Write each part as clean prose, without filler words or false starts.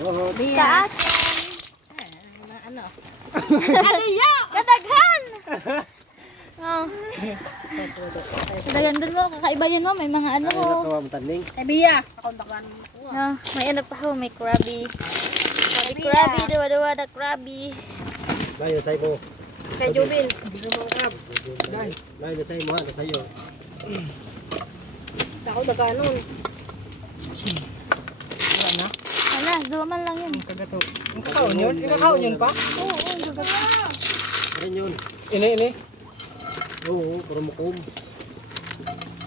Sa atin. Ano? Ano yun? Kadaghan! Oh. Kadaghan dun mo. Kakaiba yun mo. May mga ano ko. Ay, Bia. Ako takan mo. No, may ano pa ho. May krabi. May krabi. Dawa-dawa na krabi. Layo sa mo. Kay Jubil. Layo na sa mo ha. Na sa'yo. Ako daganon. Wala na. Wala. Dua man lang yun. Kagato. Ang kakaon yun? Ikakaon yun pa? Oo. Dugat. Ano yun? Ini. Oo. Puro mukom.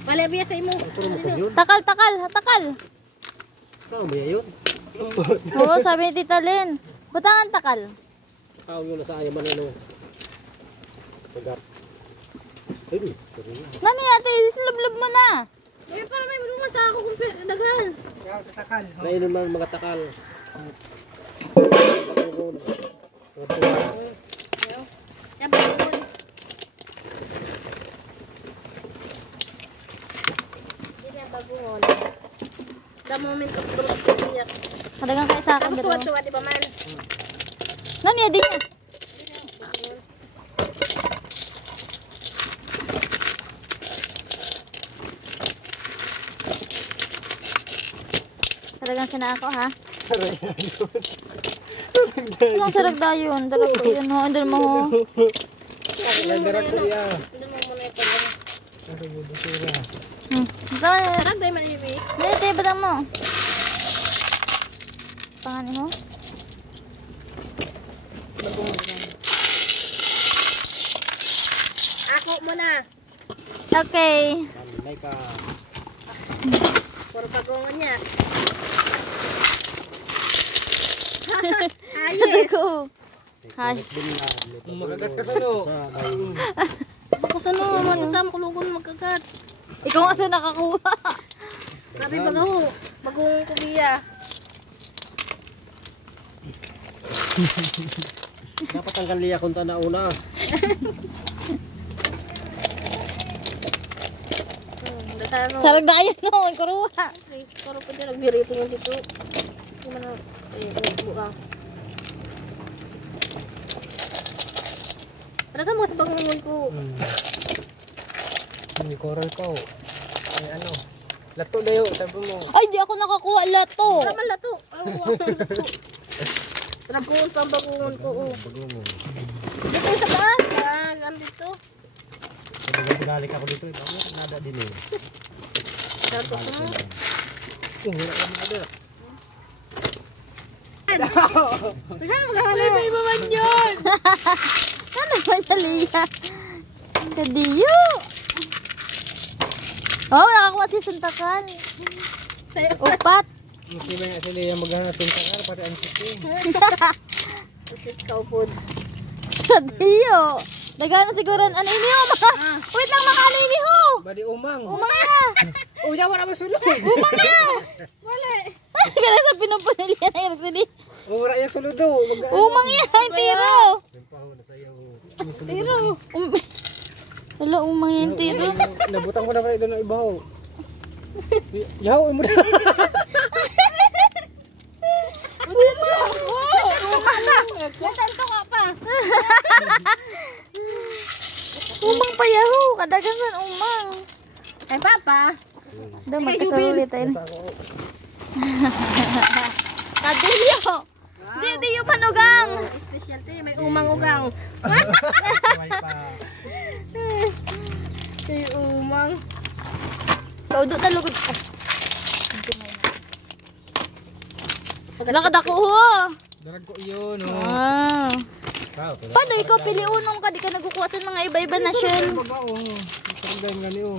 Wala Bia sa imo. Puro mukom yun. Takal. Kakaon ba yun? Oo, sabi ni Tita Lynn. Butangan takal. Kakaon yun na sa ayaman ano. Kagat. Ay, Nani ate, islublob mo na. Eh, para may luma sa ako kung daghan. Kaya sa takal. nainom man mga takal. Yan bagon. Yan bagon. The moment of niya. Kadagang kayo sa akin. Tapos Dalawa. tuwa-tuwa, di ba man? Nani adi niya. Kadagang sina ako ha. Anong sarag dayon? Darag ko yun ho. Andun mo ho. Nagdarak ko iya. Doon mo muna ito. Sarap dahil man ibi. Dili tayo badang mo. Pangani ho. Ako muna. Okay. May ka. Puro pagungan niya. Ayos. Ko. Hi. Makagat ka sa no. Ako sa no, matasam kulugon magkagat. Ikaw nga siya nakakuha. Sabi bagaho, bagong kubiya. Dapat ang kaliya kung na una. Sarag dayon no. Ikuruha. Puro pa din nagbirito yung dito. Hindi man na, buka. Talaga mo sa bagungon ko. May coral ko. May ano. Lato dayo, sabi mo. Ay, di ako nakakuha lato. Wala man lato. Tragungon pa ang bagungon ko. Dito yung sa taas. Yan, dito. Balik ako dito. Nada din eh. Dato ko mo. Wala ka mga ada. Saan maghahanap? May iba man yun. Ano ba naliya? Kadiyo. Oh, nakakuha si Suntakan. Sa'yo. Upat. Hindi ba sila yung maghanap yung takal pati ang siting. Pusit ka upod. Kadiyo. Nagana siguro ano ini ho. Wait lang makano ini ho. Badi umang. Umang na. Uya wala masulod. Umang na. Wala. Kaya sa pinupunilya na yung sini. Ura yung suludo. Umang yan, tiro. Tiro. Wala, umang yan, tiro. Nabutang ko na kayo doon ng iba ho. Yaw, mo na. Natanto ka pa. Umang pa yaho. Kadagan san umang. Ay, papa. Daw, magkasaulitin. Kadiyo. Di yung panugang. Specialty, may umang ugang. May umang. Kaudo talugod. Lakad ako ho. Darag ko iyon. Ah. Paano ikaw pili unong ka? Di ka nagkukuha sa mga iba-iba na shell. Sarang gani oh.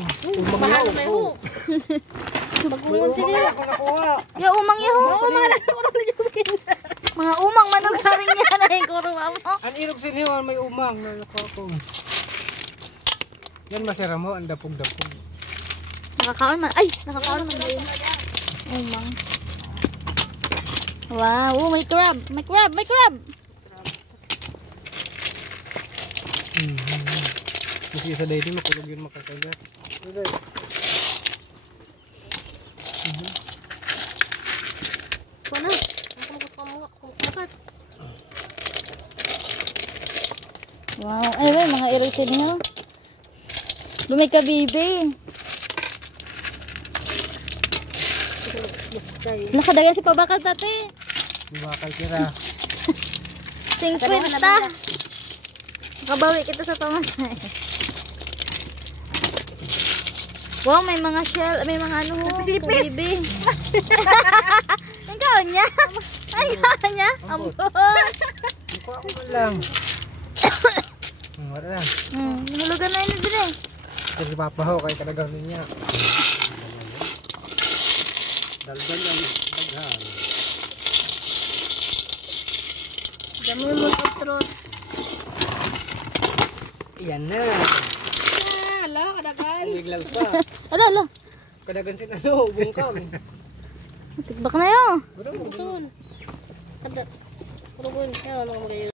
Mahal may ho. Bagungon siya. Ako nakuha. Ya umang yaho. Mga umang manugaring yan na yung kuruwa mo. Ang irog siniwan may umang na nakako. Yan masira mo ang dapog-dapog. Nakakaon man. Ay, nakakaon man din. Umang. Wow, oh, may crab. May crab, may crab. Kasi isa dahil makulog yun makakagat. Kuha na. Ako magkakamu Bakat. Wow. Ay, may mga irisin nyo. Lumay ka, bibi. Bustay. Nakadagan si pabakal, tate. Bakal tira. 50. Nakabawi kita sa pamasay. Wow, may mga shell, may mga ano ho. Pisipis. Bibi. Ang kaon niya. Ang kaon niya. Ambon. Mukha ko man lang. Wala na. Nahulugan na yun din eh. Kasi papaho kay talagang niya. Daldan ang daghan. Dami mo sa trot. Iyan na. Hala, kadagan. Biglang pa. Ala. Kadagan sin ano, bungkam. Tigbak na yun. Wala mo. Kada. Rugun. Yan, ano mo kayo.